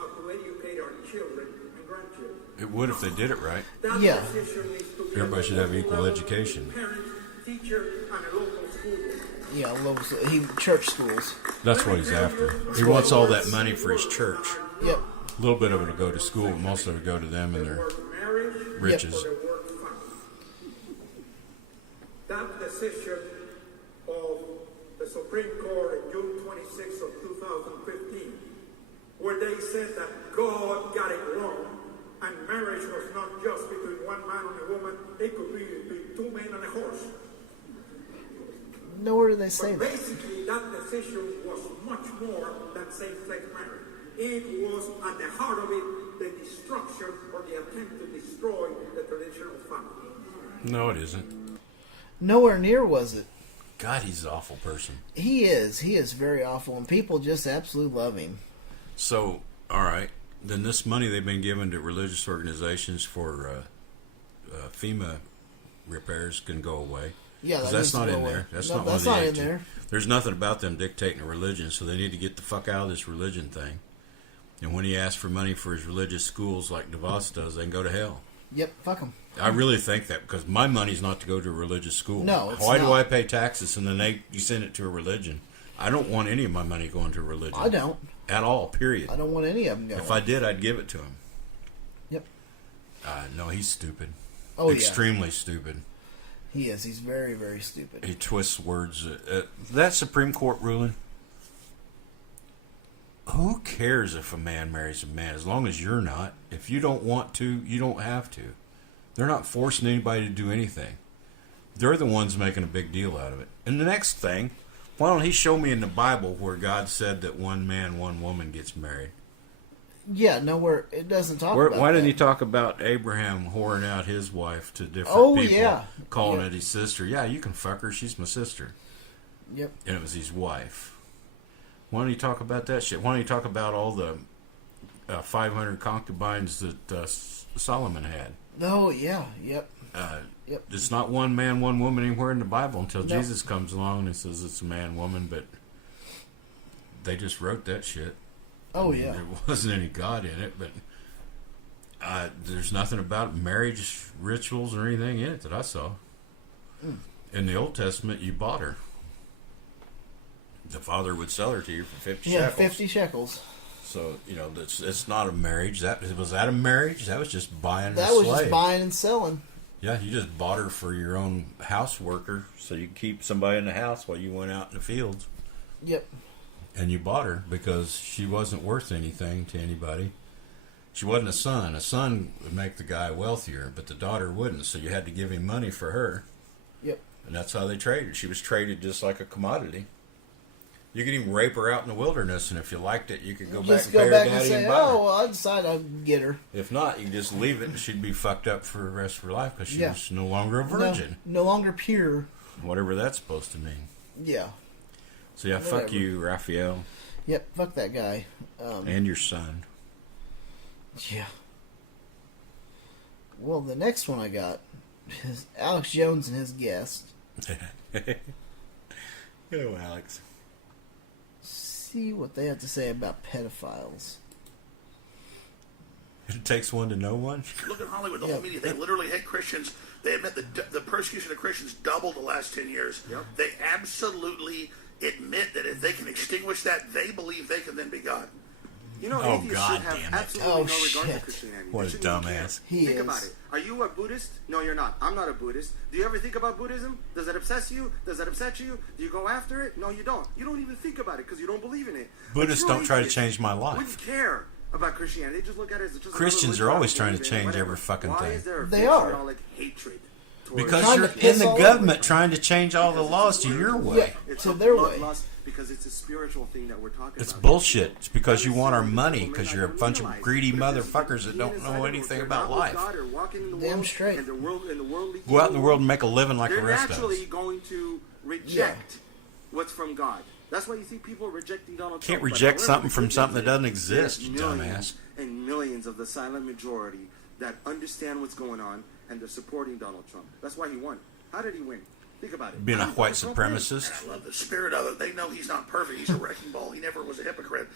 how to educate our children and grandchildren. It would if they did it right. That Yeah. decision needs to be Everybody should have equal education. Parents, teacher, and a local school board. Yeah, church schools. That's what he's after. He wants all that money for his church. Yep. A little bit of it will go to school, but most of it will go to them and their riches. That decision of the Supreme Court on June 26 of 2015, where they said that God got it wrong, and marriage was not just between one man and a woman, it could be between two men and a horse. Nowhere do they say But that. basically, that decision was much more than same-sex marriage. It was at the heart of it the destruction or the attempt to destroy the traditional family. No, it isn't. Nowhere near was it. God, he's an awful person. He is. He is very awful, and people just absolutely love him. So, all right. Then this money they've been given to religious organizations for FEMA repairs can go away. Yeah, that's not in there. That's not one of the not in 18. there. There's nothing about them dictating a religion, so they need to get the fuck out of this religion thing. And when he asks for money for his religious schools like DeVos does, they can go to hell. Yep, fuck him. I really think that because my money's not to go to a religious school. No, it's Why do not. I pay taxes and then you send it to a religion? I don't want any of my money going to a religion. I don't. At all, period. I don't want any of them going. If I did, I'd give it to him. Yep. No, he's stupid. Oh, Extremely stupid. He is. He's very, very stupid. He twists words. That Supreme Court ruling, who cares if a man marries a man? As long as you're not. If you don't want to, you don't have to. They're not forcing anybody to do anything. They're the ones making a big deal out of it. And the next thing, why don't he show me in the Bible where God said that one man, one woman gets married? Yeah, nowhere. It doesn't talk about Why didn't that. he talk about Abraham whoring out his wife to different people? Yeah. Calling it his sister. Yeah, you can fuck her. She's my sister. Yep. And it was his wife. Why don't you talk about that shit? Why don't you talk about all the 500 concubines that Solomon had? Oh, yeah. Yep. Yep. It's not one man, one woman anywhere in the Bible until Jesus comes along and says it's a man, woman, but they just wrote that shit. Oh, I mean, yeah. There wasn't any God in it, but there's nothing about marriage rituals or anything in it that I saw. In the Old Testament, you bought her. The father would sell her to you for 50 shekels. 50 shekels. So, it's not a marriage. Was that a marriage? That was just buying a That slave. was just buying and selling. Yeah, you just bought her for your own house worker so you could keep somebody in the house while you went out in the fields. Yep. And you bought her because she wasn't worth anything to anybody. She wasn't a son. A son would make the guy wealthier, but the daughter wouldn't, so you had to give him money for her. Yep. And that's how they traded. She was traded just like a commodity. You could even rape her out in the wilderness, and if you liked it, you could go back and pay her daddy and say, and buy her. oh, well, I decided I'd get her. If not, you can just leave it, and she'd be fucked up for the rest of her life because she was no longer a virgin. No longer pure. Whatever that's supposed to mean. Yeah. So yeah, Whatever. fuck you, Raphael. Yep, fuck that guy. And your son. Yeah. Well, the next one I got is Alex Jones and his guest. Hello, Alex. See what they have to say about pedophiles. It takes one to know one. Look at Hollywood, the whole media. They literally hate Christians. They admit the persecution of Christians doubled the last 10 years. Yep. They absolutely admit that if they can extinguish that, they believe they can then be God. You know, Oh, atheists God should have damn it. absolutely no regard for Christianity. What They a shouldn't even dumbass. care. He Think is. about it. Are you a Buddhist? No, you're not. I'm not a Buddhist. Do you ever think about Buddhism? Does that obsess you? Does that upset you? Do you go after it? No, you don't. You don't even think about it because you don't believe in it. Buddhists But don't try to atheists change my life. Wouldn't care about Christianity. They just look at it as just Christians another are always religion trying to I believe in, change whatever. every fucking Why thing. is there a They are. vitriolic hatred towards Because Trying you're to in piss the all government over. trying to change all the laws to your way. Yeah. It's To a their bloodlust way. because it's a spiritual thing that we're talking It's about. bullshit. It's because you want our money because you're a bunch of greedy motherfuckers that don't know anything about life. Damn straight. Go out in the world and make a living like the they're rest of us. naturally going to reject what's from God. That's why you see people rejecting Donald Can't Trump. But reject however, something the from good something news that doesn't is exist, there's you millions dumbass. and millions of the silent majority that understand what's going on and they're supporting Donald Trump. That's why he won. How did he win? Think about it. Being a white Trump supremacist. I love the spirit of it. They know he's not perfect. He's a wrecking ball. He never was a hypocrite.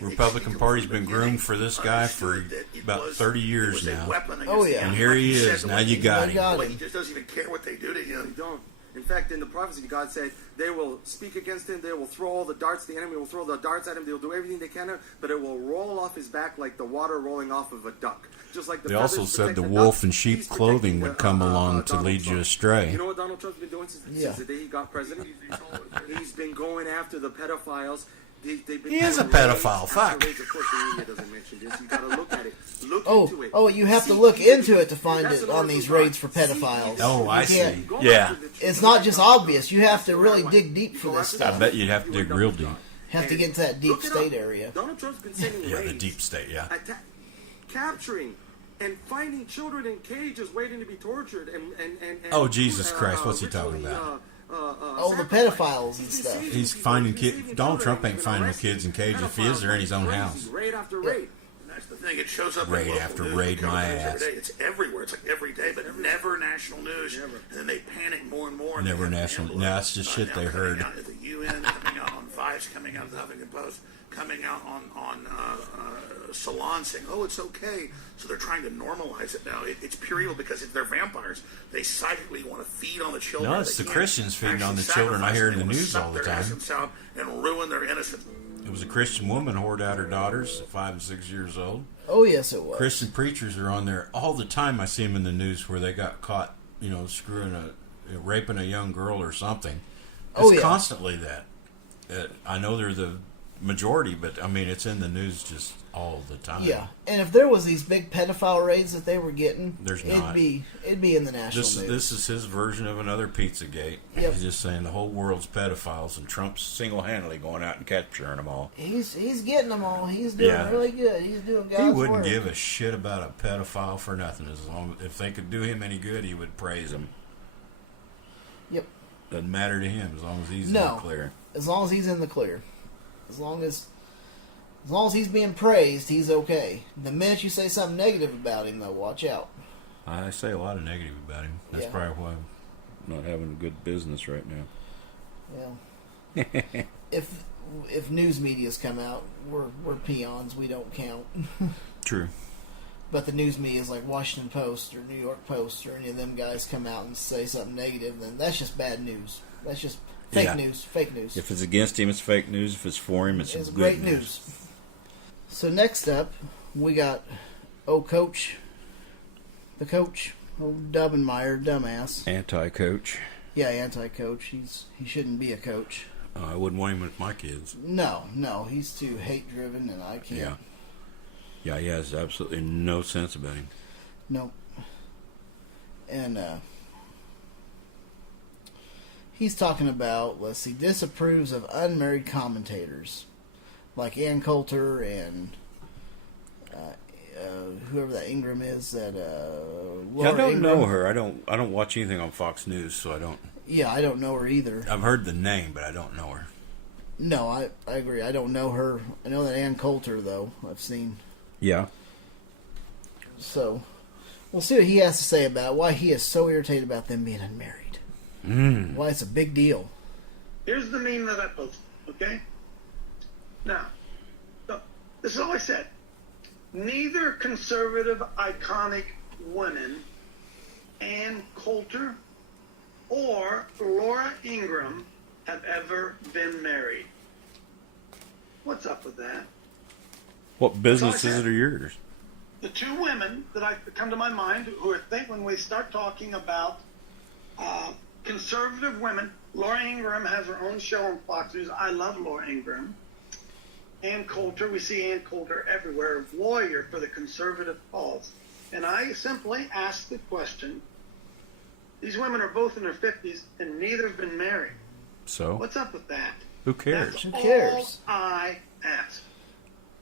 Republican Party's been groomed for this guy for about 30 years now. Oh, yeah. And here he is. Now you got him. He just doesn't even care what they do to him. They don't. In fact, in the prophecy, God said they will speak against him. They will throw all the darts. The enemy will throw the darts at him. They'll do everything they can, but it will roll off his back like the water rolling off of a duck. Just like the They also feathers said protect the duck, wolf in sheep he's clothing protecting would come along to Donald lead you Trump. astray. You know what Donald Trump's been doing since the day he got president? He's been going after the pedophiles. He is a pedophile. Fuck. Of course, the media doesn't mention this. You got to look at it. Look into it. Oh, you have to look into it to find it on these raids for pedophiles. Oh, I You see. can't- Yeah. It's not just obvious. You have to really dig deep for this I stuff. bet you'd have to dig real deep. Have to get to that deep Look it up. state area. Donald Trump's been sending Yeah, the raids, deep state, yeah. capturing and finding children in cages waiting to be tortured and Oh, Jesus Christ, what's he talking ritually, about? Oh, the pedophiles and stuff. He's finding kids. Donald Trump ain't finding no kids in cages. If he is, they're in his own house. Raid after raid. And that's the thing. It shows up Raid in local after news. raid It comes my news ass. every day. It's everywhere. It's like every day, but never national news. And then they panic more and more. Never And they national- have no, that's just shit now they coming heard. out at the UN, coming out on Vice, coming out of the Huffington Post, coming out on Salon saying, "Oh, it's okay." So they're trying to normalize it now. It's pure evil because if they're vampires, they psychically want to feed on the children. No, it's They the can't Christians feeding on the actually children. I hear in the sacrifice them. They news wanna all the suck their time. essence out and ruin their innocence. It was a Christian woman hoard out her daughters at 5 and 6 years old. Oh, yes, it was. Christian preachers are on there all the time. I see them in the news where they got caught, raping a young girl or something. It's Oh, yeah. constantly that. I know they're the majority, but I mean, it's in the news just all the time. Yeah, and if there was these big pedophile raids that they were getting, There's it'd not. be in the national news. This is his version of another Pizzagate. Yep. He's just saying the whole world's pedophiles, and Trump's single-handedly going out and capturing them all. He's getting them all. He's doing Yeah. really good. He's doing God's He wouldn't work. give a shit about a pedophile for nothing. If they could do him any good, he would praise them. Yep. Doesn't matter to him as long as he's in the clear. As long as he's in the clear. As long as he's being praised, he's okay. The minute you say something negative about him, though, watch out. I say a lot of negative about him. That's Yeah. probably why I'm not having a good business right now. Yeah. if news media's come out, we're peons. We don't count. True. But the news media is like Washington Post or New York Post or any of them guys come out and say something negative, then that's just bad news. That's just fake news. Fake news. If it's against him, it's fake news. If it's for him, it's It's good great news. So next up, we got the coach, old Dubbenmeyer, dumbass. Anti-coach. Yeah, anti-coach. He shouldn't be a coach. I wouldn't want him with my kids. No, he's too hate-driven, and I can't. Yeah. Yeah, he has absolutely no sense about him. Nope. And he's talking about, disapproves of unmarried commentators like Ann Coulter and whoever that Ingram is. That Laura I don't Ingram. know her. I don't watch anything on Fox News, so I don't. Yeah, I don't know her either. I've heard the name, but I don't know her. No, I agree. I don't know her. I know that Ann Coulter, though. I've seen. Yeah. So, we'll see what he has to say about why he is so irritated about them being unmarried. Why it's a big deal. Here's the meaning of that post, okay? Now, this is all I said. Neither conservative iconic women, Ann Coulter or Laura Ingram, have ever been married. What's up with that? What businesses are yours? The two women that come to my mind who think when we start talking about conservative women, Laura Ingram has her own show on Fox News. I love Laura Ingram. Ann Coulter, we see Ann Coulter everywhere, lawyer for the conservative cause. And I simply ask the question, these women are both in their 50s and neither have been married. So? What's up with that? Who cares? That's Who cares? all I ask.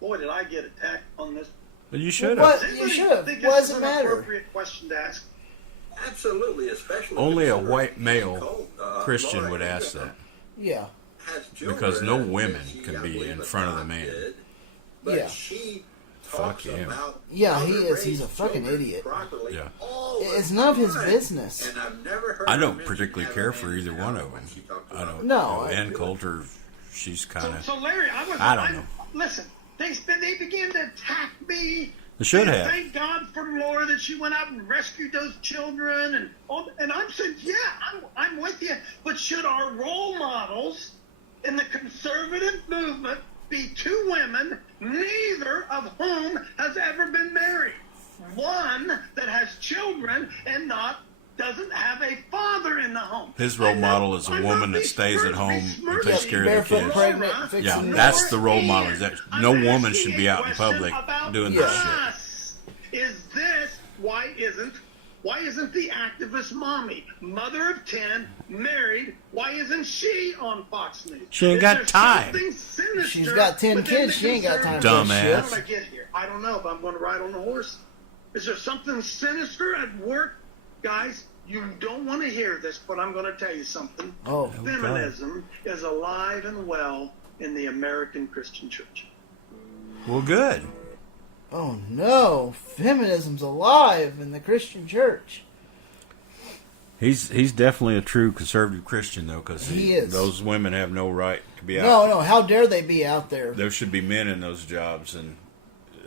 Boy, did I get attacked on this. Well, you should What? have. Does You anybody should have. think What this does is it an matter? appropriate question to ask? Absolutely, especially Only a considering white male Nicole, Christian Laura would ask Ingram that. Yeah. has children, Because no and women she, can I be believe, in front of the man. adopted, But Yeah. she talks Fuck him. about Yeah, how he to is. He's raise a fucking children idiot. properly Yeah. all the It's none of his time. business. And I've never heard I her don't mention particularly having care a for man either in one town of when them. she talked I about don't it. No, Ann Coulter, she's kind of. So Larry, I don't know. Listen, they began to attack me. They should have. Thank God for Laura that she went out and rescued those children, and I'm saying, yeah, I'm with you. But should our role models in the conservative movement be two women, neither of whom has ever been married? One that has children and doesn't have a father in the home. His role model is a woman that stays at home and takes care of the Barefoot kids. pregnant, Yeah, fixing that's the role model. Ian, That I'm no asking woman should be a out in question public about doing this shit. us. Is this why isn't the activist mommy, mother of 10, married? Why isn't she on Fox News? She ain't Is got there time. something sinister She's got 10 within kids. the She ain't got time conservative- for Dumbass. that How did I get here? I don't know, but I'm going to ride on the horse. Is there something sinister at work? Guys, you don't want to hear this, but I'm going to tell you something. Oh, Feminism is alive and well in the American Christian church. Well, good. oh no! Feminism's alive in the Christian church. He's definitely a true conservative Christian though, because He is. those women have no right to be out. No, how dare they be out there? There should be men in those jobs, and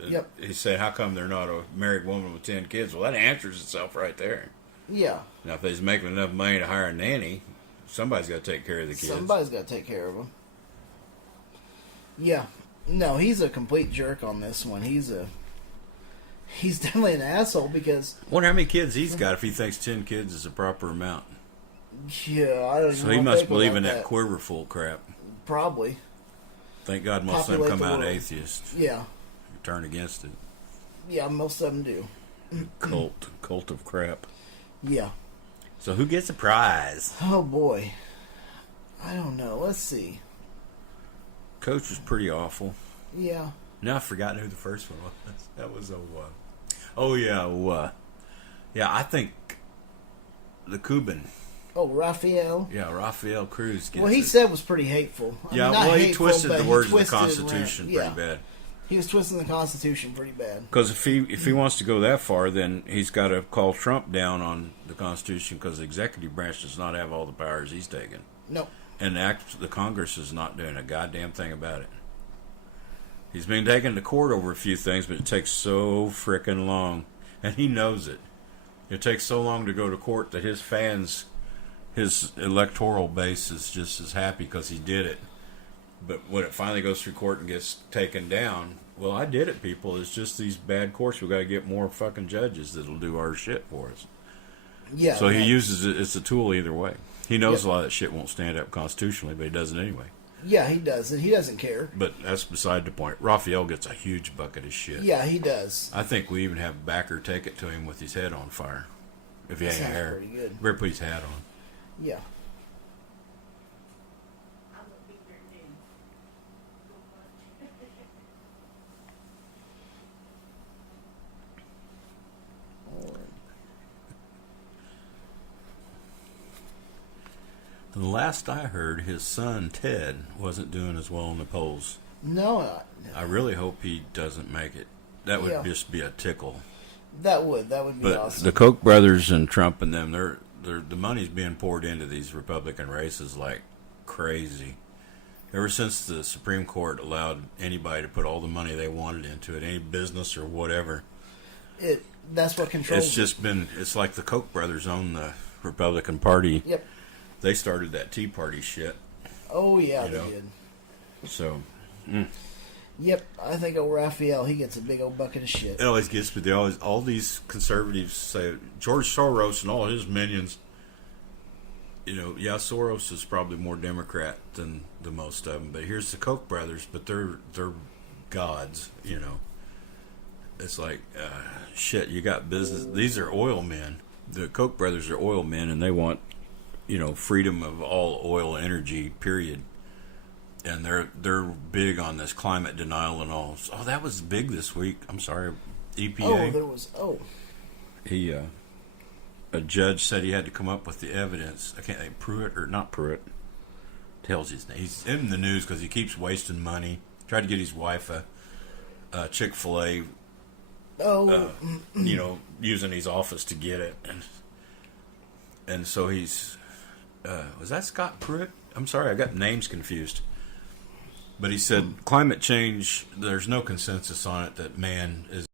Yep. he said, "How come they're not a married woman with 10 kids?" Well, that answers itself right there. Yeah, Now, if they's making enough money to hire a nanny, somebody's got to take care of the kids. somebody's got to take care of them. Yeah, no, he's a complete jerk on this one. He's definitely an asshole because Wonder how many kids he's got if he thinks 10 kids is a proper amount. yeah, I don't even So know he what must they believe about in that quiverful crap. Probably, Thank God most of them Populate come the out world. atheists. yeah, Turn against it. yeah. Most of them do. Cult of crap. Yeah. So who gets a prize? Oh boy, I don't know. Let's see. Coach was pretty awful. Yeah. Now I've forgotten who the first one was. That was yeah, I think the Cuban. Oh, Raphael. Yeah, Rafael Cruz gets What he it. said was pretty hateful. I mean, Yeah, not well, he hateful, twisted but the he words of the twisted Constitution yeah. pretty bad. He was twisting the Constitution pretty bad. Because if he wants to go that far, then he's got to call Trump down on the Constitution because the executive branch does not have all the powers he's taken. No. And the Congress is not doing a goddamn thing about it. He's been taken to court over a few things, but it takes so frickin' long. And he knows it. It takes so long to go to court that his fans, his electoral base is just as happy because he did it. But when it finally goes through court and gets taken down, well, I did it, people. It's just these bad courts. We've got to get more fucking judges that'll do our shit for us. Yeah. So he that- uses it as a tool either way. He knows Yep. a lot of that shit won't stand up constitutionally, but he does it anyway. Yeah, he does. He doesn't care. But that's beside the point. Raphael gets a huge bucket of shit. Yeah, he does. I think we even have Backer take it to him with his head on fire. If he That ain't sounds hair. pretty good. Better put his hat on. Yeah. The last I heard, his son, Ted, wasn't doing as well in the polls. No, I really hope he doesn't make it. That would Yeah. just be a tickle. that would be But awesome. the Koch brothers and Trump and them, the money's being poured into these Republican races like crazy. Ever since the Supreme Court allowed anybody to put all the money they wanted into it, any business or whatever, That's what controls. it's just been, it's like the Koch brothers own the Republican Party. Yep. They started that Tea Party shit. Oh yeah, You they know. did. So, Yep. I think old Raphael, he gets a big old bucket of shit. it always gets me. All these conservatives say George Soros and all his minions. You know, yeah, Soros is probably more Democrat than the most of them. But here's the Koch brothers, but they're gods. You know, it's like shit. You got business. These are oil men. The Koch brothers are oil men, and they want freedom of all oil energy. Period. And they're big on this climate denial and all. Oh, that was big this week. I'm sorry, EPA. Oh, there was. Oh, He a judge said he had to come up with the evidence. I can't think Pruitt or not Pruitt. Tells his name. He's in the news because he keeps wasting money. Tried to get his wife a Chick-fil-A, using his office to get it, and so he's was that Scott Pruitt? I'm sorry, I got names confused. But he said climate change, there's no consensus on it that man is